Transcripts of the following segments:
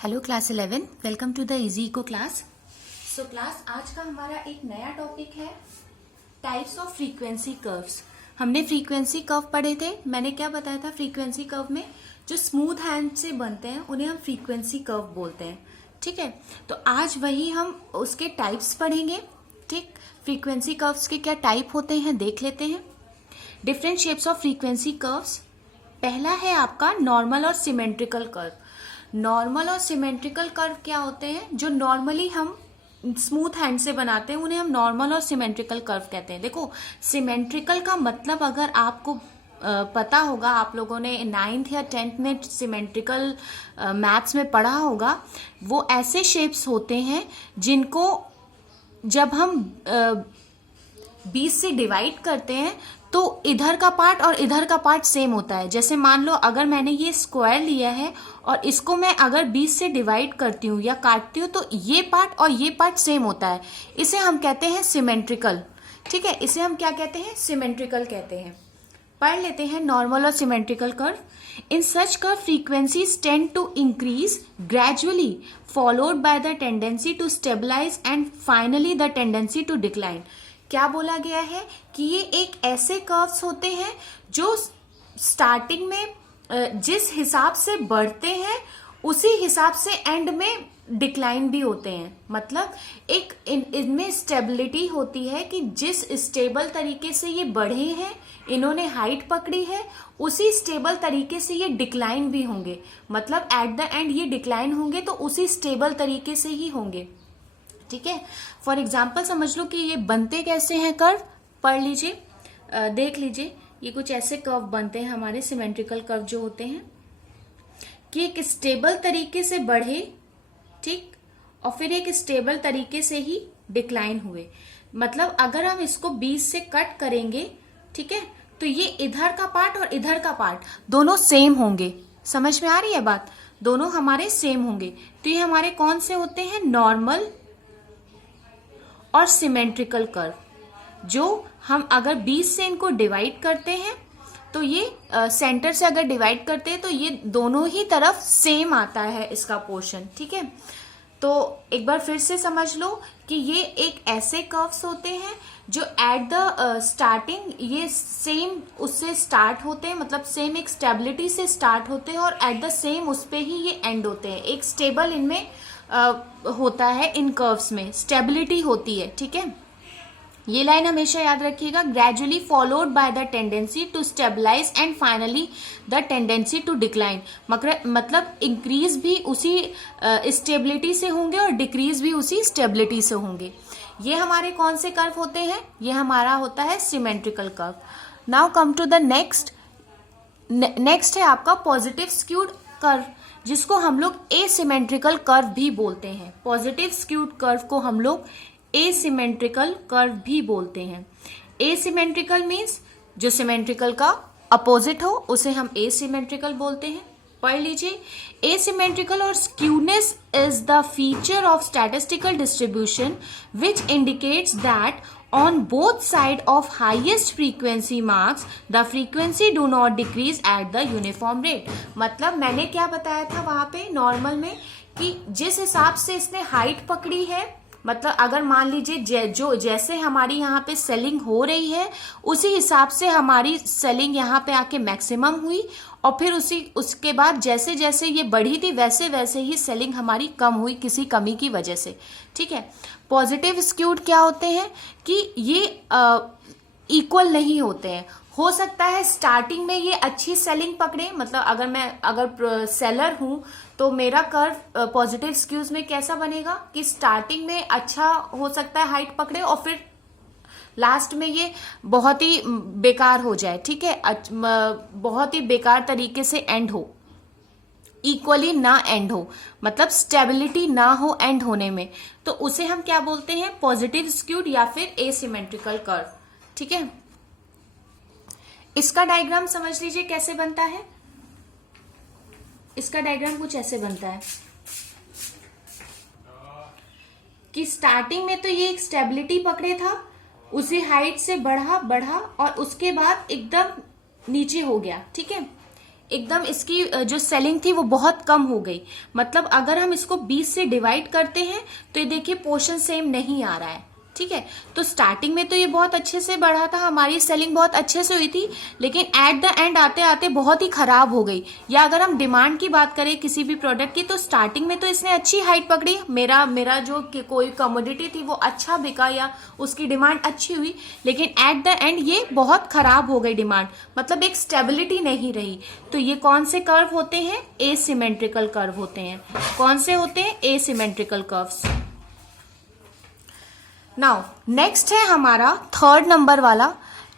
Hello class 11, welcome to the easy eco class. So class आज का हमारा एक नया टॉपिक है टाइप्स ऑफ फ्रीक्वेंसी कर्व्स। हमने फ्रीक्वेंसी कर्व पढ़े थे। मैंने क्या बताया था, फ्रीक्वेंसी कर्व में जो स्मूथ हैंड से बनते हैं उन्हें हम फ्रीक्वेंसी कर्व बोलते हैं। ठीक है, तो आज वही हम उसके टाइप्स पढ़ेंगे। ठीक, फ्रीक्वेंसी कर्व्स के क्या टाइप होते हैं देख लेते हैं। Different shapes of frequency curves. पहला है आपका नॉर्मल और सिमेट्रिकल कर्व। नॉर्मल और सिमेट्रिकल कर्व क्या होते हैं? जो नॉर्मली हम स्मूथ हैंड से बनाते हैं उन्हें हम नॉर्मल और सिमेट्रिकल कर्व कहते हैं। देखो, सिमेट्रिकल का मतलब अगर आपको पता होगा, आप लोगों ने 9th या 10th में सिमेट्रिकल मैथ्स में पढ़ा होगा, वो ऐसे शेप्स होते हैं जिनको जब हम 20 से डिवाइड करते हैं तो इधर का पार्ट और इधर का पार्ट सेम होता है। जैसे मान लो अगर मैंने ये स्क्वायर लिया है और इसको मैं अगर 20 से डिवाइड करती हूँ या काटती हूँ तो ये पार्ट और ये पार्ट सेम होता है। इसे हम कहते हैं सिमेट्रिकल। ठीक है, इसे हम क्या कहते हैं? सिमेट्रिकल कहते हैं। पढ़ लेते हैं नॉर्मल और symmetrical curve. In such curve frequencies tend to increase gradually followed by the tendency to stabilise and finally the tendency to decline. क्या बोला गया है कि ये एक ऐसे कर्व्स होते हैं जो स्टार्टिंग में जिस हिसाब से बढ़ते हैं उसी हिसाब से एंड में डिक्लाइन भी होते हैं। मतलब एक इनमें स्टेबिलिटी होती है कि जिस स्टेबल तरीके से ये बढ़े हैं, इन्होंने हाइट पकड़ी है, उसी स्टेबल तरीके से ये डिक्लाइन भी होंगे। मतलब एट द एंड ये डिक्लाइन होंगे तो उसी स्टेबल तरीके से ही होंगे। ठीक है, फॉर एग्जाम्पल समझ लो कि ये बनते कैसे हैं कर्व। पढ़ लीजिए, देख लीजिए, ये कुछ ऐसे कर्व बनते हैं हमारे सिमेट्रिकल कर्व जो होते हैं कि एक स्टेबल तरीके से बढ़े, ठीक, और फिर एक स्टेबल तरीके से ही डिक्लाइन हुए। मतलब अगर हम इसको 20 से कट करेंगे, ठीक है, तो ये इधर का पार्ट और इधर का पार्ट दोनों सेम होंगे। समझ में आ रही है बात? दोनों हमारे सेम होंगे। तो ये हमारे कौन से होते हैं? नॉर्मल और सिमेट्रिकल कर्व। जो हम अगर 20 से इनको डिवाइड करते हैं तो ये सेंटर से अगर डिवाइड करते हैं तो ये दोनों ही तरफ सेम आता है इसका पोर्शन। ठीक है, तो एक बार फिर से समझ लो कि ये एक ऐसे कर्व्स होते हैं जो एट द स्टार्टिंग ये सेम उससे स्टार्ट होते हैं, मतलब सेम एक स्टेबिलिटी से स्टार्ट होते हैं और एट द सेम उस पे ही ये एंड होते हैं। एक स्टेबल इनमें होता है, इन कर्व्स में स्टेबिलिटी होती है। ठीक है, ये लाइन हमेशा याद रखिएगा। Gradually followed by the tendency to stabilise and finally the tendency to decline. मतलब इंक्रीज भी उसी स्टेबिलिटी से होंगे और डिक्रीज भी उसी स्टेबिलिटी से होंगे। ये हमारे कौन से कर्व होते हैं? ये हमारा होता है symmetrical curve. Now come to the next है आपका पॉजिटिव स्क्यूड कर्व, जिसको हम लोग एसिमेट्रिकल कर्व भी बोलते हैं। पॉजिटिव स्क्यूड कर्व को हम लोग एसिमेट्रिकल कर्व भी बोलते हैं। एसिमेट्रिकल मीन्स जो सिमेट्रिकल का अपोजिट हो उसे हम एसिमेट्रिकल बोलते हैं। पढ़ लीजिए, एसिमेट्रिकल और skewness is the feature of statistical distribution which indicates that on both side of highest frequency marks the frequency do not decrease at the uniform rate। मतलब मैंने क्या बताया था वहां पे नॉर्मल में कि जिस हिसाब से इसने हाइट पकड़ी है, मतलब अगर मान लीजिए जो जैसे हमारी यहाँ पे सेलिंग हो रही है उसी हिसाब से हमारी सेलिंग यहाँ पे आके मैक्सिमम हुई और फिर उसके बाद जैसे जैसे ये बढ़ी थी वैसे वैसे ही सेलिंग हमारी कम हुई किसी कमी की वजह से। ठीक है, पॉजिटिव स्क्यूड क्या होते हैं कि ये इक्वल नहीं होते हैं। हो सकता है स्टार्टिंग में ये अच्छी सेलिंग पकड़े, मतलब अगर सेलर हूं तो मेरा कर्व पॉजिटिव स्क्यूज में कैसा बनेगा कि स्टार्टिंग में अच्छा हो सकता है हाइट पकड़े और फिर लास्ट में ये बहुत ही बेकार हो जाए। ठीक है, बहुत ही बेकार तरीके से एंड हो, इक्वली ना एंड हो, मतलब स्टेबिलिटी ना हो एंड होने में, तो उसे हम क्या बोलते हैं? पॉजिटिव स्क्यूड या फिर एसिमेट्रिकल कर्व। ठीक है, इसका डायग्राम समझ लीजिए कैसे बनता है। इसका डायग्राम कुछ ऐसे बनता है कि स्टार्टिंग में तो ये एक स्टेबिलिटी पकड़े था, उसी हाइट से बढ़ा और उसके बाद एकदम नीचे हो गया। ठीक है, एकदम इसकी जो सेलिंग थी वो बहुत कम हो गई। मतलब अगर हम इसको 20 से डिवाइड करते हैं तो ये देखिए पोर्शन सेम नहीं आ रहा है, ठीक है। तो स्टार्टिंग में तो ये बहुत अच्छे से बढ़ा था, हमारी सेलिंग बहुत अच्छे से हुई थी, लेकिन एट द एंड आते आते बहुत ही खराब हो गई। या अगर हम डिमांड की बात करें किसी भी प्रोडक्ट की, तो स्टार्टिंग में तो इसने अच्छी हाइट पकड़ी, मेरा जो कोई कमोडिटी थी वो अच्छा बिका या उसकी डिमांड अच्छी हुई, लेकिन एट द एंड ये बहुत खराब हो गई डिमांड, मतलब एक स्टेबिलिटी नहीं रही। तो ये कौन से कर्व होते हैं? एसिमेट्रिकल कर्व होते हैं। कौन से होते हैं? Asymmetrical curves. नाउ नेक्स्ट है हमारा थर्ड नंबर वाला,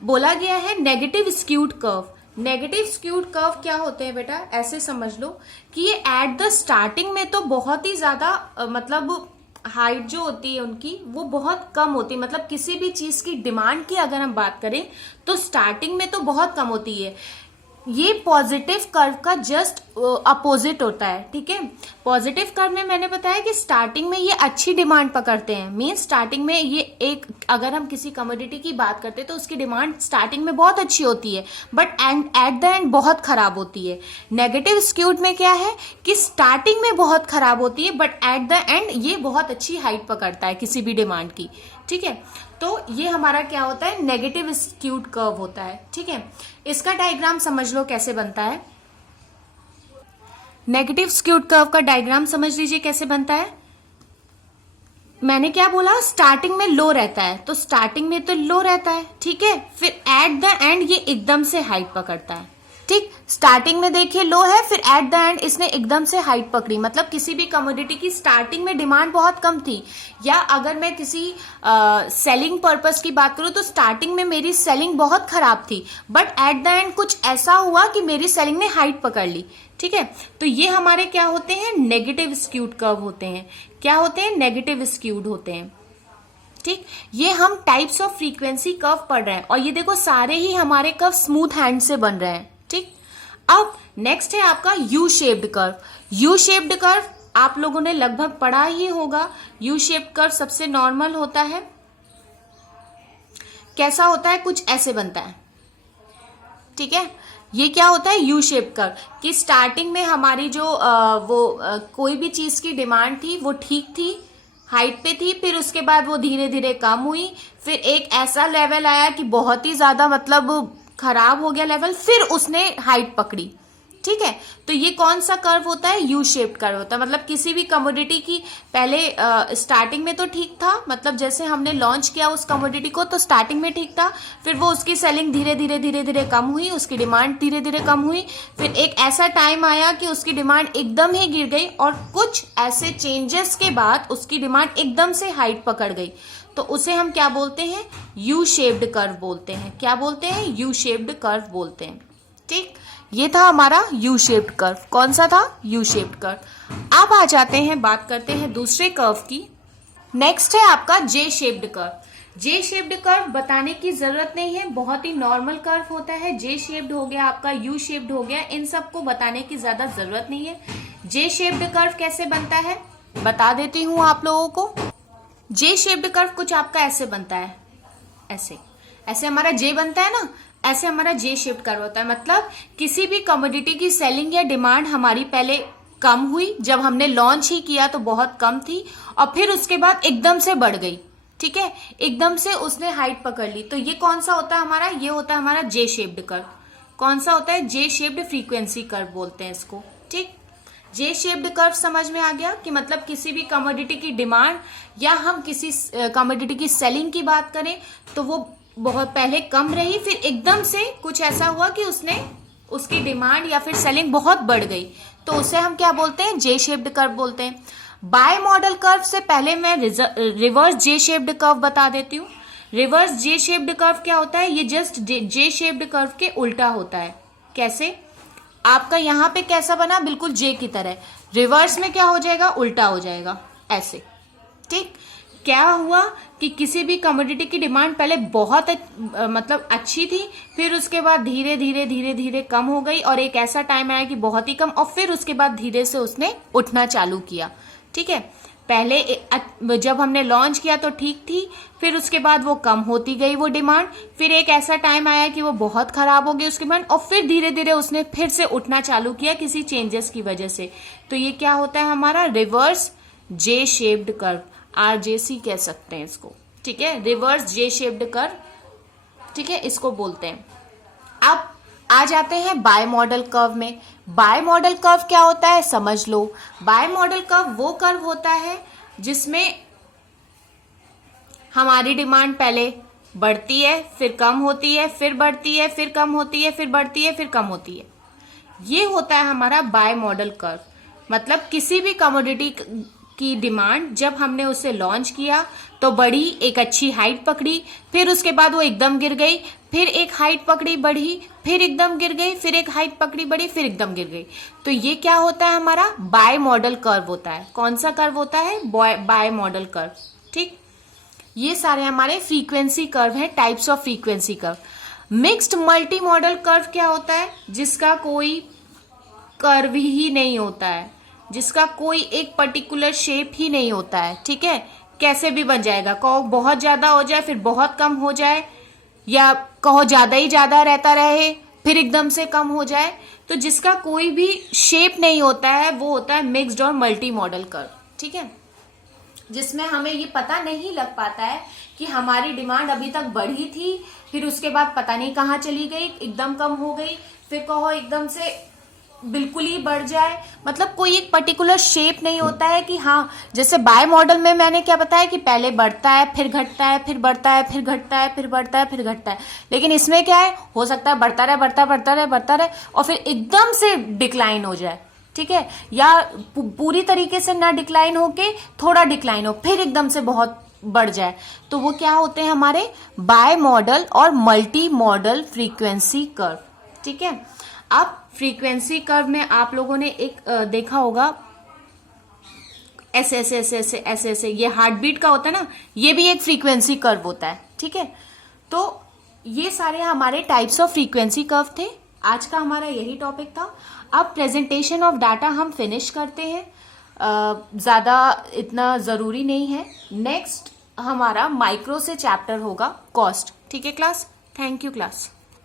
बोला गया है negative skewed curve. Negative skewed curve क्या होते हैं बेटा? ऐसे समझ लो कि ये एट द स्टार्टिंग में तो बहुत ही ज्यादा मतलब हाइट जो होती है उनकी वो बहुत कम होती है। मतलब किसी भी चीज की डिमांड की अगर हम बात करें तो स्टार्टिंग में तो बहुत कम होती है। ये पॉजिटिव कर्व का जस्ट अपोजिट होता है, ठीक है। पॉजिटिव कर्व में मैंने बताया कि स्टार्टिंग में ये अच्छी डिमांड पकड़ते हैं, मीन स्टार्टिंग में ये एक, अगर हम किसी कमोडिटी की बात करते हैं तो उसकी डिमांड स्टार्टिंग में बहुत अच्छी होती है, बट एट द एंड बहुत खराब होती है। नेगेटिव स्क्यूड में क्या है कि स्टार्टिंग में बहुत खराब होती है, बट एट द एंड ये बहुत अच्छी हाइट पकड़ता है किसी भी डिमांड की, ठीक है। तो ये हमारा क्या होता है? नेगेटिव स्क्यूड कर्व होता है, ठीक है। इसका डायग्राम समझ लो कैसे बनता है। नेगेटिव स्क्यूड कर्व का डायग्राम समझ लीजिए कैसे बनता है। मैंने क्या बोला? स्टार्टिंग में लो रहता है, तो स्टार्टिंग में तो लो रहता है, ठीक है। फिर एट द एंड ये एकदम से हाइट पकड़ता है, ठीक। स्टार्टिंग में देखिए लो है, फिर एट द एंड इसने एकदम से हाइट पकड़ी। मतलब किसी भी कमोडिटी की स्टार्टिंग में डिमांड बहुत कम थी, या अगर मैं किसी सेलिंग पर्पस की बात करूं तो स्टार्टिंग में मेरी सेलिंग बहुत खराब थी, बट एट द एंड कुछ ऐसा हुआ कि मेरी सेलिंग ने हाइट पकड़ ली, ठीक है। तो ये हमारे क्या होते हैं? नेगेटिव स्क्यूड कर्व होते हैं। क्या होते हैं? नेगेटिव स्क्यूड होते हैं, ठीक। ये हम टाइप्स ऑफ फ्रीक्वेंसी कर्व पढ़ रहे हैं, और ये देखो सारे ही हमारे कर्व स्मूथ हैंड से बन रहे हैं, ठीक। अब नेक्स्ट है आपका U shaped curve. U shaped curve आप लोगों ने लगभग पढ़ा ही होगा। यू शेप्ड कर्व सबसे नॉर्मल होता है। कैसा होता है? कुछ ऐसे बनता है, ठीक है। ये क्या होता है? यू शेप कर्व, कि स्टार्टिंग में हमारी जो कोई भी चीज की डिमांड थी वो ठीक थी, हाइट पे थी, फिर उसके बाद वो धीरे धीरे कम हुई, फिर एक ऐसा लेवल आया कि बहुत ही ज्यादा मतलब खराब हो गया लेवल, फिर उसने हाइट पकड़ी, ठीक है। तो ये कौन सा कर्व होता है? यू शेप्ड कर्व होता है। मतलब किसी भी कमोडिटी की पहले स्टार्टिंग में तो ठीक था, मतलब जैसे हमने लॉन्च किया उस कमोडिटी को तो स्टार्टिंग में ठीक था, फिर वो उसकी सेलिंग धीरे धीरे कम हुई, उसकी डिमांड धीरे धीरे कम हुई, फिर एक ऐसा टाइम आया कि उसकी डिमांड एकदम ही गिर गई, और कुछ ऐसे चेंजेस के बाद उसकी डिमांड एकदम से हाइट पकड़ गई, तो उसे हम क्या बोलते हैं? यू शेप्ड कर्व बोलते हैं। क्या बोलते हैं? यू शेप्ड कर्व बोलते हैं, ठीक। ये था हमारा यू शेप्ड कर्व। कौन सा था? U shaped curve. अब आ जाते हैं, बात करते हैं दूसरे कर्व की। नेक्स्ट है आपका जे शेप्ड कर्व। जे शेप्ड कर्व बताने की जरूरत नहीं है, बहुत ही नॉर्मल कर्व होता है। जे शेप्ड हो गया आपका, यू शेप्ड हो गया, इन सबको बताने की ज्यादा जरूरत नहीं है। जे शेप्ड कर्व कैसे बनता है बता देती हूं आप लोगों को। जे शेप्ड कर्व कुछ आपका ऐसे बनता है, ऐसे ऐसे हमारा जे बनता है ना, ऐसे हमारा जे शेप्ड कर्व होता है। मतलब किसी भी कमोडिटी की सेलिंग या डिमांड हमारी पहले कम हुई, जब हमने लॉन्च ही किया तो बहुत कम थी, और फिर उसके बाद एकदम से बढ़ गई, ठीक है, एकदम से उसने हाइट पकड़ ली। तो ये कौन सा होता है हमारा? ये होता है हमारा जे शेप्ड कर्व। कौन सा होता है? जे शेप्ड फ्रीक्वेंसी कर्व बोलते हैं इसको, ठीक। जे शेप्ड कर्व समझ में आ गया कि मतलब किसी भी कमोडिटी की डिमांड या हम किसी कमोडिटी की सेलिंग की बात करें तो वो बहुत पहले कम रही, फिर एकदम से कुछ ऐसा हुआ कि उसकी डिमांड या फिर सेलिंग बहुत बढ़ गई, तो उसे हम क्या बोलते हैं? जे शेप्ड कर्व बोलते हैं। बाय मॉडल कर्व से पहले मैं रिवर्स जे शेप्ड कर्व बता देती हूँ। रिवर्स जे शेप्ड कर्व क्या होता है? ये जस्ट जे शेप्ड कर्व के उल्टा होता है। कैसे? आपका यहाँ पे कैसा बना? बिल्कुल जे की तरह। रिवर्स में क्या हो जाएगा? उल्टा हो जाएगा, ऐसे, ठीक। क्या हुआ कि किसी भी कमोडिटी की डिमांड पहले बहुत मतलब अच्छी थी, फिर उसके बाद धीरे धीरे कम हो गई, और एक ऐसा टाइम आया कि बहुत ही कम, और फिर उसके बाद धीरे से उसने उठना चालू किया, ठीक है। पहले जब हमने लॉन्च किया तो ठीक थी, फिर उसके बाद वो कम होती गई वो डिमांड, फिर एक ऐसा टाइम आया कि वो बहुत खराब हो गई उसकी डिमांड, और फिर धीरे धीरे उसने फिर से उठना चालू किया किसी चेंजेस की वजह से। तो ये क्या होता है हमारा रिवर्स जे शेप्ड कर्व, RJC कह सकते हैं इसको, ठीक है, रिवर्स जे शेप्ड कर्व, ठीक है, इसको बोलते हैं। अब आ जाते हैं बाय मॉडल कर्व में। बाय मॉडल कर्व क्या होता है समझ लो। बाय मॉडल कर्व वो कर्व होता है जिसमें हमारी डिमांड पहले बढ़ती है, फिर कम होती है, फिर बढ़ती है, फिर कम होती है, फिर बढ़ती है, फिर कम होती है। ये होता है हमारा बाय मॉडल कर्व। मतलब किसी भी कमोडिटी की डिमांड जब हमने उसे लॉन्च किया तो बढ़ी, एक अच्छी हाइट पकड़ी, फिर उसके बाद वो एकदम गिर गई, फिर एक हाइट पकड़ी बढ़ी, फिर एकदम गिर गई, फिर एक हाइट पकड़ी बढ़ी, फिर एकदम गिर गई। तो ये क्या होता है हमारा बाय मॉडल कर्व होता है। कौन सा कर्व होता है बाय मॉडल कर्व, ठीक। ये सारे हमारे फ्रीक्वेंसी कर्व हैं, types of frequency curve. Mixed multi modal curve क्या होता है, जिसका कोई कर्व ही नहीं होता है, जिसका कोई एक पर्टिकुलर शेप ही नहीं होता है, ठीक है, कैसे भी बन जाएगा। कहो बहुत ज्यादा हो जाए फिर बहुत कम हो जाए, या कहो ज्यादा ही ज्यादा रहता रहे फिर एकदम से कम हो जाए। तो जिसका कोई भी शेप नहीं होता है वो होता है मिक्स्ड और मल्टी मॉडल कर्व, ठीक है, जिसमें हमें ये पता नहीं लग पाता है कि हमारी डिमांड अभी तक बढ़ी थी, फिर उसके बाद पता नहीं कहाँ चली गई, एकदम कम हो गई, फिर कहो एकदम से बिल्कुल ही बढ़ जाए। मतलब कोई एक पर्टिकुलर शेप नहीं होता है कि हाँ, जैसे बाय मॉडल में मैंने क्या बताया कि पहले बढ़ता है, फिर घटता है, फिर बढ़ता है, फिर घटता है, फिर बढ़ता है, फिर घटता है। लेकिन इसमें क्या है, हो सकता है बढ़ता रहे, बढ़ता बढ़ता रहे, बढ़ता रहे, और फिर एकदम से डिक्लाइन हो जाए, ठीक है, या पूरी तरीके से ना डिक्लाइन होके थोड़ा डिक्लाइन हो, फिर एकदम से बहुत बढ़ जाए। तो वो क्या होते हैं हमारे बाय मॉडल और मल्टी मॉडल फ्रीक्वेंसी कर्व, ठीक है। अब फ्रीक्वेंसी कर्व में आप लोगों ने एक देखा होगा ऐसे ऐसे ऐसे ऐसे ऐसे ऐसे, ये हार्ट बीट का होता है ना, ये भी एक फ्रीक्वेंसी कर्व होता है, ठीक है। तो ये सारे हमारे टाइप्स ऑफ फ्रीक्वेंसी कर्व थे। आज का हमारा यही टॉपिक था। अब प्रेजेंटेशन ऑफ डाटा हम फिनिश करते हैं, ज्यादा इतना जरूरी नहीं है। नेक्स्ट हमारा माइक्रो से चैप्टर होगा कॉस्ट, ठीक है क्लास। Thank you class.